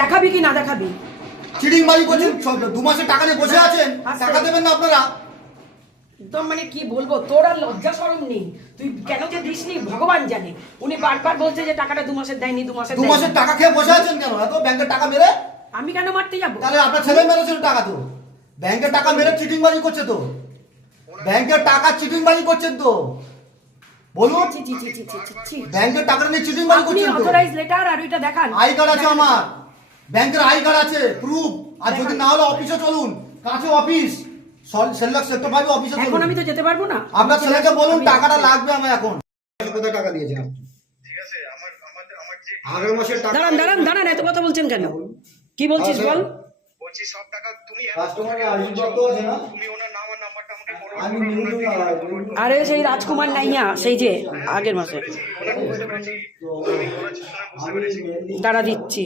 দেখাবি কি না দেখাবি? চিটিং বাজি করছেন, 2 মাসের টাকা নিয়ে বসে আছেন, টাকা দেবেন না আপনারা। একদম মানে কি বলবো, তোর আর লজ্জা শরম নেই, তুই কেন যে দিসনি ভগবান জানে। উনি বারবার বলছে যে টাকাটা 2 মাসের দেয়নি, 2 মাসের 2 মাসের টাকা খেয়ে বসে আছেন কেন? এত ব্যাংকের টাকা মেরে আমি কেন মারতে যাবো? তাহলে আপনার ছেলে মেরেছিল টাকা, তো ব্যাংকের টাকা মেরে চিটিং বাজি করছে, তো ব্যাংকের টাকা চিটিং বাজি করছেন তো বলুন। ব্যাংকের টাকা নিয়ে চিটিং বাজি করছেন তো। অথরাইজ লেটার আর ওইটা দেখান। আই কার্ড আছে আমার, ব্যাংকের আই কার্ড আছে, প্রুফ। আর যদি না হলে অফিসে চলুন, কাছে অফিস, সেলক সেক্টর 5 অফিসে চলুন। এখন আমি তো যেতে পারবো না। আপনার ছেলেকে বলুন টাকাটা লাগবে আমার এখন। কোথায় টাকা দিয়েছেন আপনি? ঠিক আছে, আমার যে আগের মাসের টাকা। দাঁড়ান, এত কথা বলছেন কেন? কি বলছিস বল। বলছি সব টাকা তুমি কাস্টমারের আইডি আছে না? তুমি ওনার নাম আর নাম্বারটা আমাকে আমি নিউজ আরে সেই রাজকুমার নাইয়া, সেই যে আগের মাসে। দাঁড়া দিচ্ছি।